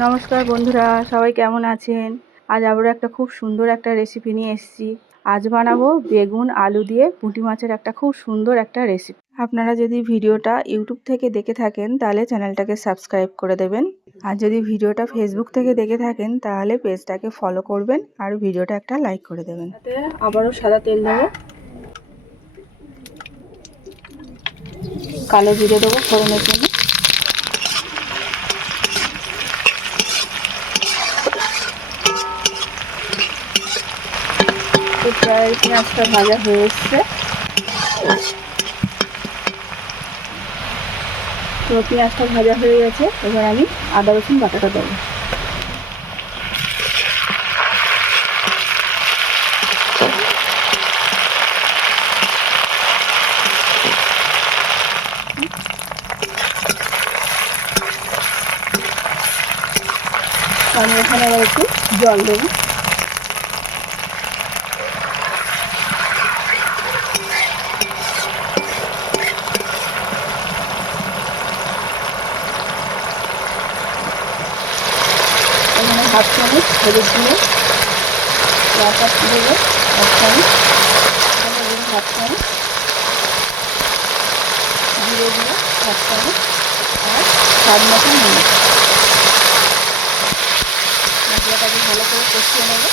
নমস্কার বন্ধুরা, সবাই কেমন আছেন? আজ আবারও একটা খুব সুন্দর একটা রেসিপি নিয়ে এসেছি। আজ বানাবো বেগুন আলু দিয়ে পুঁটি মাছের একটা খুব সুন্দর একটা রেসিপি। আপনারা যদি ভিডিওটা ইউটিউব থেকে দেখে থাকেন তাহলে চ্যানেলটাকে সাবস্ক্রাইব করে দেবেন। আর যদি ভিডিওটা ফেসবুক থেকে দেখে থাকেন তাহলে পেজটাকে ফলো করবেন আর ভিডিওটা একটা লাইক করে দেবেন। তাতে আবারও সাদা তেল দেবো, কালো জিরে দেবো ফোড়নের জন্য, প্রায় পেঁয়াজটা ভাজা হয়ে এসছে। তো পেঁয়াজটা ভাজা হয়ে গেছে, এবার আমি আদা রসুন বাটাটা দেবো। আমি এখানে আবার একটু জল দেবো। এখানে হাফ চামচ হলুদ দিয়ে লঙ্কা দেবো, হাফ চামচ হাফ চামচ জিরে দিয়ে হাফ চামচ, আর স্বাদ মতো নুন। মশলাটাকে ভালো করে কষিয়ে নেবো।